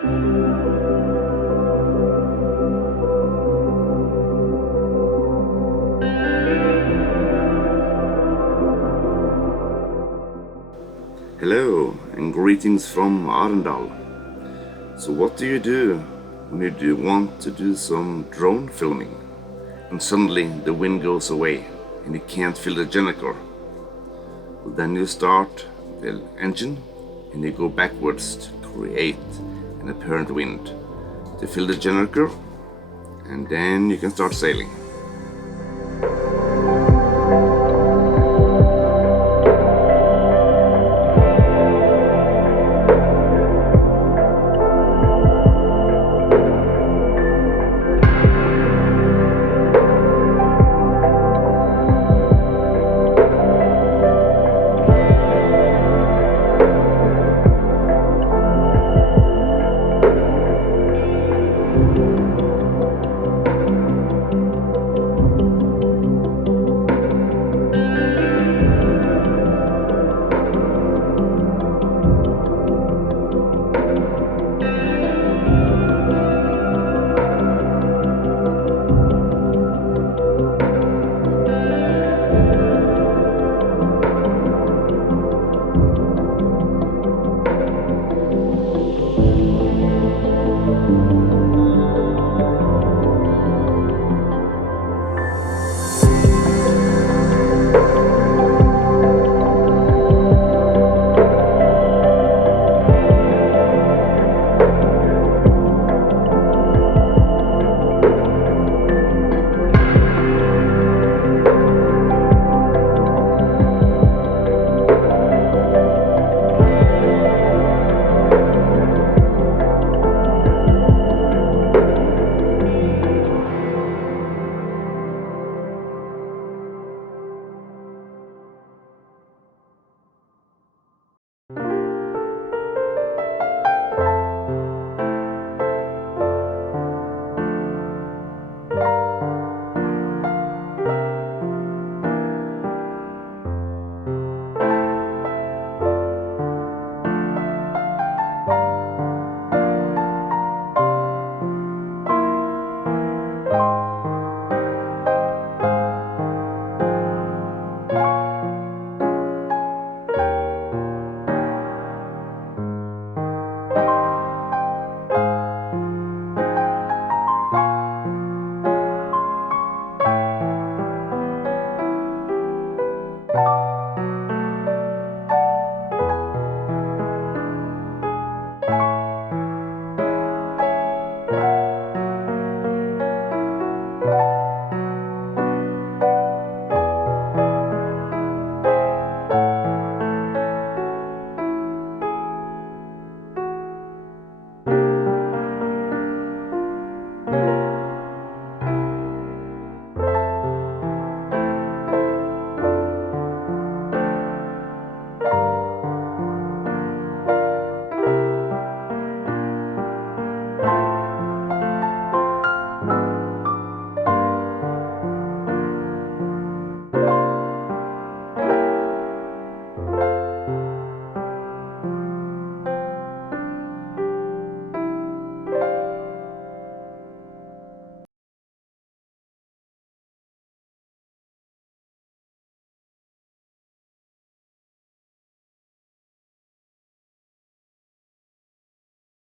Hello and greetings from Arendal. So what do you do when you do want to do some drone filming and suddenly the wind goes away and you can't fill the generator? Well, then you start the engine and you go backwards to create an apparent wind to fill the generator, and then you can start sailing.